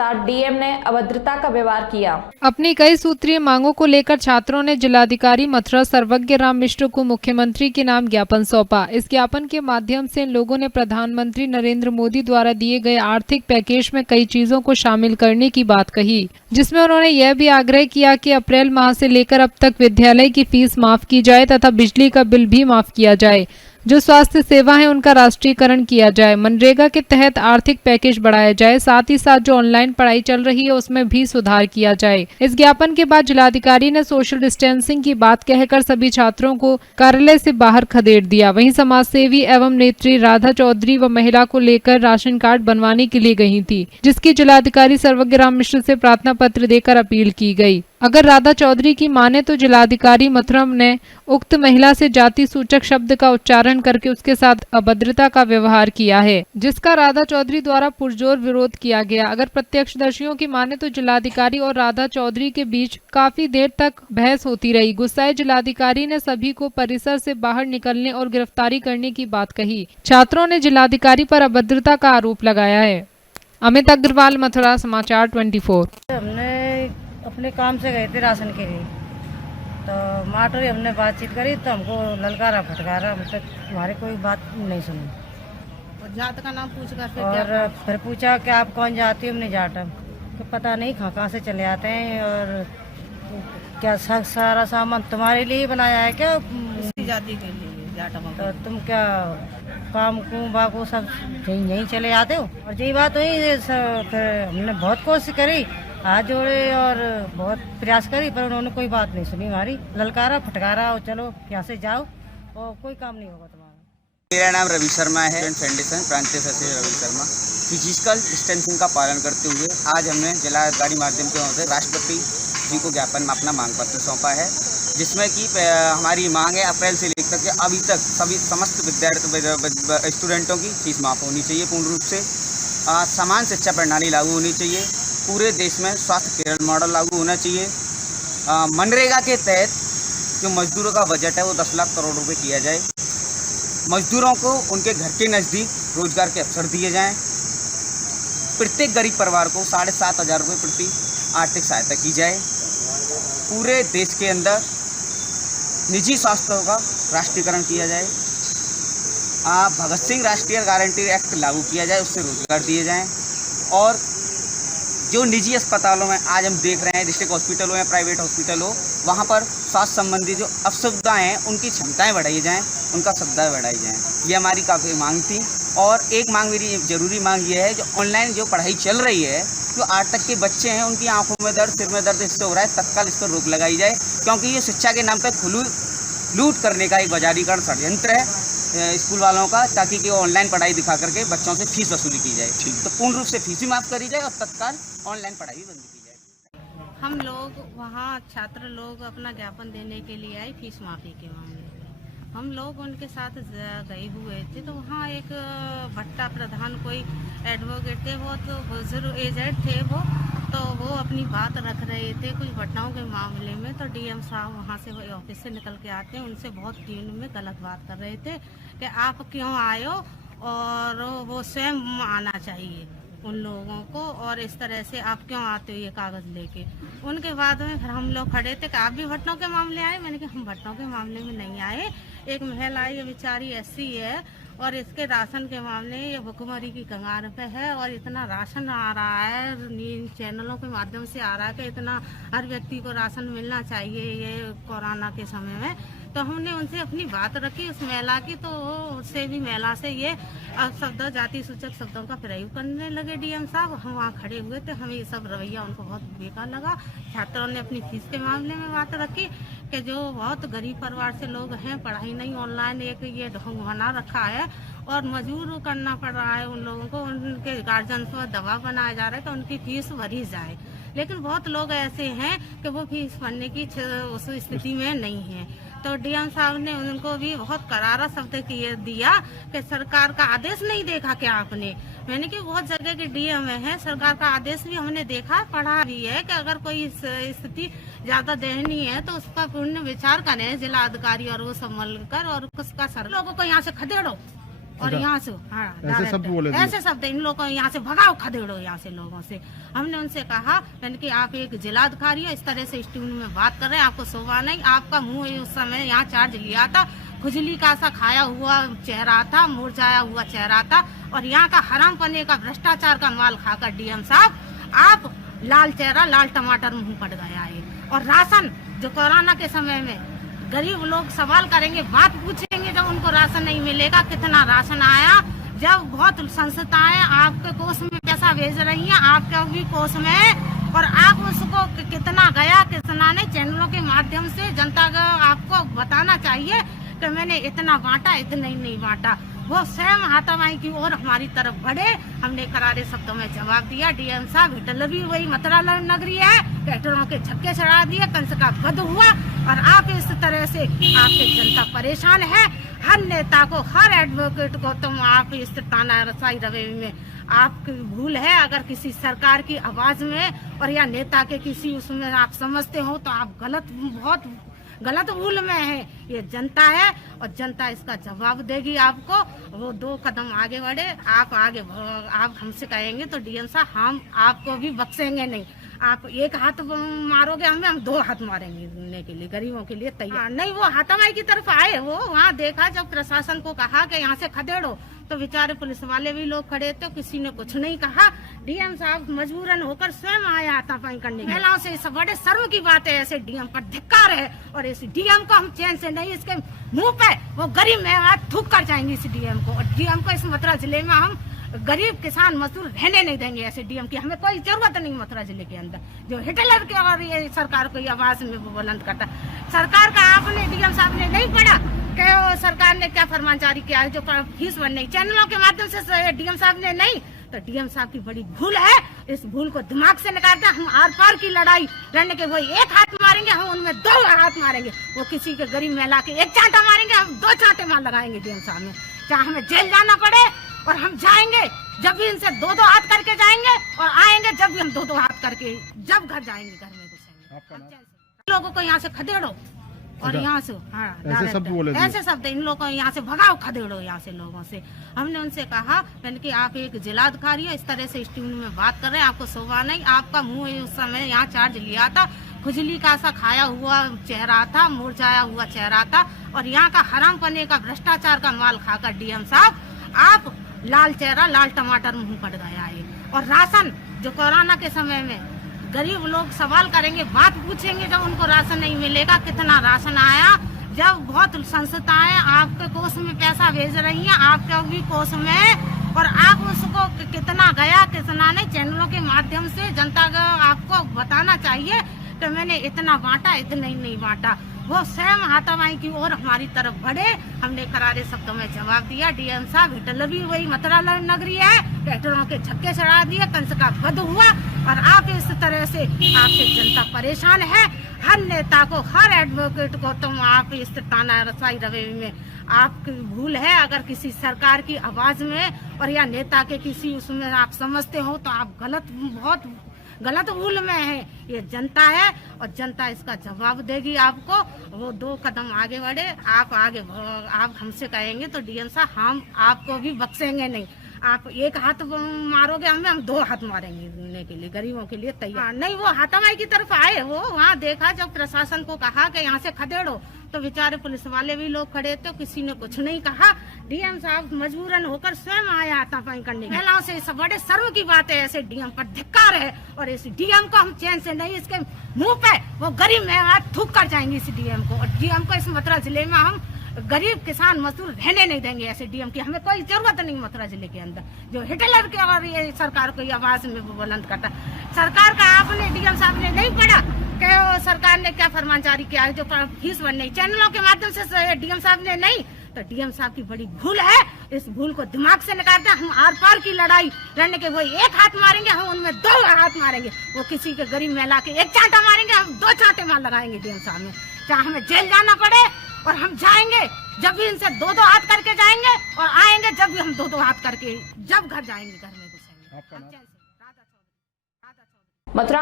DM ने अभद्रता का व्यवहार किया। अपनी कई सूत्रीय मांगों को लेकर छात्रों ने जिलाधिकारी मथुरा सर्वज्ञ राम मिश्र को मुख्यमंत्री के नाम ज्ञापन सौंपा। इस ज्ञापन के माध्यम से इन लोगों ने प्रधानमंत्री नरेंद्र मोदी द्वारा दिए गए आर्थिक पैकेज में कई चीजों को शामिल करने की बात कही, जिसमें उन्होंने यह भी आग्रह किया कि अप्रैल माह से लेकर अब तक विद्यालय की फीस माफ की जाए तथा बिजली का बिल भी माफ किया जाए। जो स्वास्थ्य सेवा है उनका राष्ट्रीयकरण किया जाए। मनरेगा के तहत आर्थिक पैकेज बढ़ाया जाए। साथ ही साथ जो ऑनलाइन पढ़ाई चल रही है उसमें भी सुधार किया जाए। इस ज्ञापन के बाद जिलाधिकारी ने सोशल डिस्टेंसिंग की बात कहकर सभी छात्रों को कार्यालय से बाहर खदेड़ दिया। वहीं समाजसेवी एवं नेत्री राधा चौधरी व महिला को लेकर राशन कार्ड बनवाने के लिए गई थी, जिसकी जिलाधिकारी सर्वज्ञ राम मिश्र से प्रार्थना पत्र देकर अपील की गई। अगर राधा चौधरी की माने तो जिलाधिकारी मथुरा ने उक्त महिला से जाति सूचक शब्द का उच्चारण करके उसके साथ अभद्रता का व्यवहार किया है, जिसका राधा चौधरी द्वारा पुरजोर विरोध किया गया। अगर प्रत्यक्षदर्शियों की माने तो जिलाधिकारी और राधा चौधरी के बीच काफी देर तक बहस होती रही। गुस्साए जिलाधिकारी ने सभी को परिसर से बाहर निकलने और गिरफ्तारी करने की बात कही। छात्रों ने जिलाधिकारी पर अभद्रता का आरोप लगाया है। अमित अग्रवाल, मथुरा, समाचार 24। हमने अपने काम से गए थे राशन के लिए, तो माटो हमने बातचीत करी तो हमको ललकारा फटकारा, मतलब हमारी कोई बात नहीं सुनी और जात का नाम पूछ कर और फिर पूछा कि आप कौन जाती हो। हमने जाटा तो पता नहीं कहाँ से चले आते हैं और क्या सारा सामान तुम्हारे लिए ही बनाया है क्या? जाति के लिए जाटा में तो तुम क्या काम को बाको सब यहीं चले आते हो? और यही बात हुई। फिर हमने बहुत कोशिश करी, हाथ जोड़े और बहुत प्रयास करी, पर उन्होंने कोई बात नहीं सुनी हमारी। ललकारा फटकारा और चलो यहाँ से जाओ और कोई काम नहीं होगा तुम्हारा। मेरा नाम रवि शर्मा है, फाउंडेशन प्रांतीय सचिव रवि शर्मा। फिजिकल डिस्टेंसिंग का पालन करते हुए आज हमने जिलाधिकारी माध्यम के से राष्ट्रपति जी को ज्ञापन में अपना मांग पत्र सौंपा है, जिसमें कि हमारी मांग है अप्रैल से लेकर के अभी तक सभी समस्त विद्यार्थी स्टूडेंटों की फीस माफ होनी चाहिए पूर्ण रूप से। समान शिक्षा प्रणाली लागू होनी चाहिए। पूरे देश में स्वास्थ्य केरल मॉडल लागू होना चाहिए। मनरेगा के तहत जो मजदूरों का बजट है वो 10 लाख करोड़ रुपए किया जाए। मजदूरों को उनके घर के नज़दीक रोजगार के अवसर दिए जाएं। प्रत्येक गरीब परिवार को 7,500 रुपये प्रति आर्थिक सहायता की जाए। पूरे देश के अंदर निजी स्वास्थ्य का राष्ट्रीयकरण किया जाए। भगत सिंह राष्ट्रीय गारंटी एक्ट लागू किया जाए, उससे रोजगार दिए जाएं। और जो निजी अस्पतालों में आज हम देख रहे हैं, डिस्ट्रिक्ट हॉस्पिटल हो या प्राइवेट हॉस्पिटल हो, वहाँ पर स्वास्थ्य संबंधी जो असुविधाएँ हैं उनकी क्षमताएं बढ़ाई जाएं, उनका सुविधाएं बढ़ाई जाएं। ये हमारी काफ़ी मांग थी। और एक मांग, मेरी ज़रूरी मांग ये है, जो ऑनलाइन जो पढ़ाई चल रही है, जो 8 तक के बच्चे हैं उनकी आंखों में दर्द, सिर में दर्द इससे हो रहा है, तत्काल इस पर रोक लगाई जाए, क्योंकि ये शिक्षा के नाम पर खुली लूट करने का एक बाजारीकरण षड्यंत्र है स्कूल वालों का, ताकि कि ऑनलाइन पढ़ाई दिखा करके बच्चों से फीस वसूली की जाए। तो पूर्ण रूप से फीस भी माफ़ करी जाए और तत्काल ऑनलाइन पढ़ाई भी बंद की जाए। हम लोग वहाँ छात्र लोग अपना ज्ञापन देने के लिए आए फीस माफी के मामले में। हम लोग उनके साथ गए हुए थे, तो वहाँ एक भट्टा प्रधान कोई एडवोकेट थे, वो तो बुजुर्ग एजेंट थे तो वो अपनी बात रख रहे थे कुछ घटनाओं के मामले में। तो डीएम साहब वहाँ से ऑफिस से निकल के आते हैं, उनसे बहुत टीम में गलत बात कर रहे थे कि आप क्यों आए हो, और वो स्वयं आना चाहिए उन लोगों को, और इस तरह से आप क्यों आते हो ये कागज़ लेके। उनके बाद में फिर हम लोग खड़े थे कि आप भी भट्टों के मामले आए? मैंने कहा हम भट्टों के मामले में नहीं आए। एक महिला आई, ये बेचारी एससी है और इसके राशन के मामले ये भुखमरी की कगार पे है, और इतना राशन आ रहा है, न्यूज़ चैनलों के माध्यम से आ रहा है कि इतना हर व्यक्ति को राशन मिलना चाहिए ये कोरोना के समय में। तो हमने उनसे अपनी बात रखी उस महिला की, तो उससे भी महिला से ये शब्द जाति सूचक शब्दों का प्रयोग करने लगे डीएम साहब। हम वहाँ खड़े हुए थे, हमें ये सब रवैया उनको बहुत बेकार लगा। छात्रों ने अपनी फीस के मामले में बात रखी कि जो बहुत गरीब परिवार से लोग हैं, पढ़ाई नहीं, ऑनलाइन एक ये ढोंग बना रखा है और मजबूर करना पड़ रहा है उन लोगों को, उनके गार्जियन पर दबाव बनाया जा रहा है कि उनकी फीस भरी जाए। लेकिन बहुत लोग ऐसे हैं कि वो फीस भरने की उस स्थिति में नहीं है। तो डीएम साहब ने उनको भी बहुत करारा शब्द दिया कि सरकार का आदेश नहीं देखा क्या आपने? मैंने कि बहुत जगह के डीएम है, सरकार का आदेश भी हमने देखा, पढ़ा भी है कि अगर कोई स्थिति ज्यादा दयनीय है तो उसका पूर्ण विचार करें जिला अधिकारी और वो संभल कर, और उसका सर लोगों को यहाँ से खदेड़ो और यहाँ से ऐसे शब्द बोले थे? ऐसे शब्द इन लोगों को यहाँ से भगाओ, खदेड़ो यहाँ से लोगों से। हमने उनसे कहा मैंने कि आप एक जिलाधिकारी है, इस तरह से स्टूडियो में बात कर रहे हैं, आपको शोभा नहीं। आपका मुंह उस समय यहाँ चार्ज लिया था, खुजली का सा खाया हुआ चेहरा था, मुरझाया हुआ चेहरा था, और यहाँ का हराम पने का भ्रष्टाचार का माल खाकर डीएम साहब आप लाल चेहरा लाल टमाटर मुंह पड़ गया है। और राशन जो कोरोना के समय में गरीब लोग सवाल करेंगे, बात पूछेंगे, जब उनको राशन नहीं मिलेगा, कितना राशन आया, जब बहुत संस्थाएं आपके कोष में पैसा भेज रही हैं, आपके भी कोष में, और आप उसको कितना गया कितना नहीं, चैनलों के माध्यम से जनता को आपको बताना चाहिए कि मैंने इतना बांटा, इतना ही नहीं बांटा। वो स्वयं हाथापाई की ओर हमारी तरफ बढ़े। हमने करारे शब्दों में जवाब दिया, डीएम साहब हिटलर भी वही मथुरा नगरी है, हिटलरों के छक्के चढ़ा दिए, कंस का वध हुआ, और आप इस तरह से आपकी जनता परेशान है। हर नेता को, हर एडवोकेट को तुम आप इस तानाशाही रवैये में आपकी भूल है। अगर किसी सरकार की आवाज में और या नेता के किसी उसमें आप समझते हो तो आप बहुत गलत भूल में है। ये जनता है और जनता इसका जवाब देगी आपको। वो 2 कदम आगे बढ़े, आप हमसे कहेंगे तो डीएम साहब हम आपको भी बख्शेंगे नहीं। आप एक हाथ मारोगे हमें, हम 2 हाथ मारेंगे देने के लिए, गरीबों के लिए तैयार नहीं। वो हाथापाई की तरफ आए, वो वहाँ देखा जब प्रशासन को कहा कि यहाँ से खदेड़ो, तो बेचारे पुलिस वाले भी लोग खड़े थे, किसी ने कुछ नहीं कहा। डीएम साहब मजबूरन होकर स्वयं आए हाथापाई करने। महिलाओं से इस बड़े शर्म की बात है, ऐसे डीएम पर धिक्कार है, और इस डीएम को हम चैन से नहीं, इसके मुंह पे वो गरीब मेहमान थूक कर जाएंगे इस डीएम को। और डीएम को इस मथुरा जिले में हम गरीब किसान मजदूर रहने नहीं देंगे। ऐसे डीएम की हमें कोई जरूरत नहीं मथुरा जिले के अंदर, जो हिटलर के और ये सरकार को आवाज में बुलंद करता। सरकार का आपने डीएम साहब ने नहीं पढ़ा कि सरकार ने क्या फरमान जारी किया है, जो फीस बनने चैनलों के माध्यम से डीएम साहब ने नहीं, तो डीएम साहब की बड़ी भूल है। इस भूल को दिमाग से निकालते हम आर पार की लड़ाई लड़ने के, वो 1 हाथ मारेंगे, हम उनमें 2 हाथ मारेंगे। वो किसी के गरीब महिला के 1 चांटा मारेंगे, हम 2 चांटे मार लगाएंगे डीएम साहब में। चाहे हमें जेल जाना पड़े, और हम जाएंगे जब भी इनसे 2-2 हाथ करके जाएंगे, और आएंगे जब भी हम 2-2 हाथ करके, जब घर जाएंगे घर में घुसेंगे। लोगों को यहाँ से खदेड़ो, और यहाँ से ऐसे शब्द बोले थे? ऐसे शब्द इन लोगों को यहाँ से भगाओ, खदेड़ो यहाँ से लोगों से। हमने उनसे कहा मैंने कि आप एक जिलाधिकारी है, इस तरह से स्टूडियो में बात कर रहे हैं, आपको शोभा नहीं। आपका मुंह उस समय यहाँ चार्ज लिया था, खुजली का सा खाया हुआ चेहरा था, मुरझाया हुआ चेहरा था, और यहाँ का हराम पने का भ्रष्टाचार का माल खाकर डीएम साहब आप लाल चेहरा लाल टमाटर मुंह पड़ गया है। और राशन जो कोरोना के समय में गरीब लोग सवाल करेंगे, बात पूछेंगे, जब उनको राशन नहीं मिलेगा, कितना राशन आया, जब बहुत संस्थाएं आपके कोष में पैसा भेज रही हैं, आपके भी कोष में, और आप उसको कितना गया कितना नहीं, चैनलों के माध्यम से जनता को आपको बताना चाहिए कि मैंने इतना बांटा, इतना ही नहीं बांटा। वो स्वयं हाथापाई की ओर हमारी तरफ बढ़े। हमने करारे शब्दों में जवाब दिया, डीएम साहब हिटलर भी वही मथुरा नगरी है, हिटलरों के छक्के चढ़ा दिए, कंस का वध हुआ, और आप इस तरह से आपकी जनता परेशान है। हर नेता को, हर एडवोकेट को तुम आप इस तानाशाही रवैये में आपकी भूल है। अगर किसी सरकार की आवाज में और या नेता के किसी उसमें आप समझते हो तो आप बहुत गलत भूल में है। ये जनता है और जनता इसका जवाब देगी आपको। वो 2 कदम आगे बढ़े, आप हमसे कहेंगे तो डीएम साहब हम आपको भी बख्शेंगे नहीं। आप 1 हाथ मारोगे हमें, हम 2 हाथ मारेंगे देने के लिए, गरीबों के लिए तैयार नहीं। वो हाथापाई की तरफ आए, वो वहाँ देखा जब प्रशासन को कहा कि यहाँ से खदेड़ो, तो बेचारे पुलिस वाले भी लोग खड़े थे, किसी ने कुछ नहीं कहा। डीएम साहब मजबूरन होकर स्वयं आए हाथापाई करने। महिलाओं से इस बड़े शर्म की बात है, ऐसे डीएम पर धिक्कार है, और इस डीएम को हम चैन से नहीं, इसके मुंह पे वो गरीब मेहमान थूक कर जाएंगे इस डीएम को। और डीएम को इस मथुरा जिले में हम गरीब किसान मजदूर रहने नहीं देंगे। ऐसे डीएम की हमें कोई जरूरत नहीं मथुरा जिले के अंदर, जो हिटलर के और ये सरकार को आवाज में बुलंद करता। सरकार का आपने डीएम साहब ने नहीं पढ़ा कि सरकार ने क्या फरमान जारी किया है, जो फीस बनने चैनलों के माध्यम से डीएम साहब ने नहीं, तो डीएम साहब की बड़ी भूल है। इस भूल को दिमाग से निकालते हम आर पार की लड़ाई लड़ने के, वो 1 हाथ मारेंगे, हम उनमें 2 हाथ मारेंगे। वो किसी के गरीब महिला के 1 चांटा मारेंगे, हम 2 चांटे मार लगाएंगे डीएम साहब में। चाहे हमें जेल जाना पड़े, और हम जाएंगे जब भी इनसे 2-2 हाथ करके जाएंगे, और आएंगे जब भी हम 2-2 हाथ करके, जब घर जाएंगे घर में घुसेंगे। मथुरा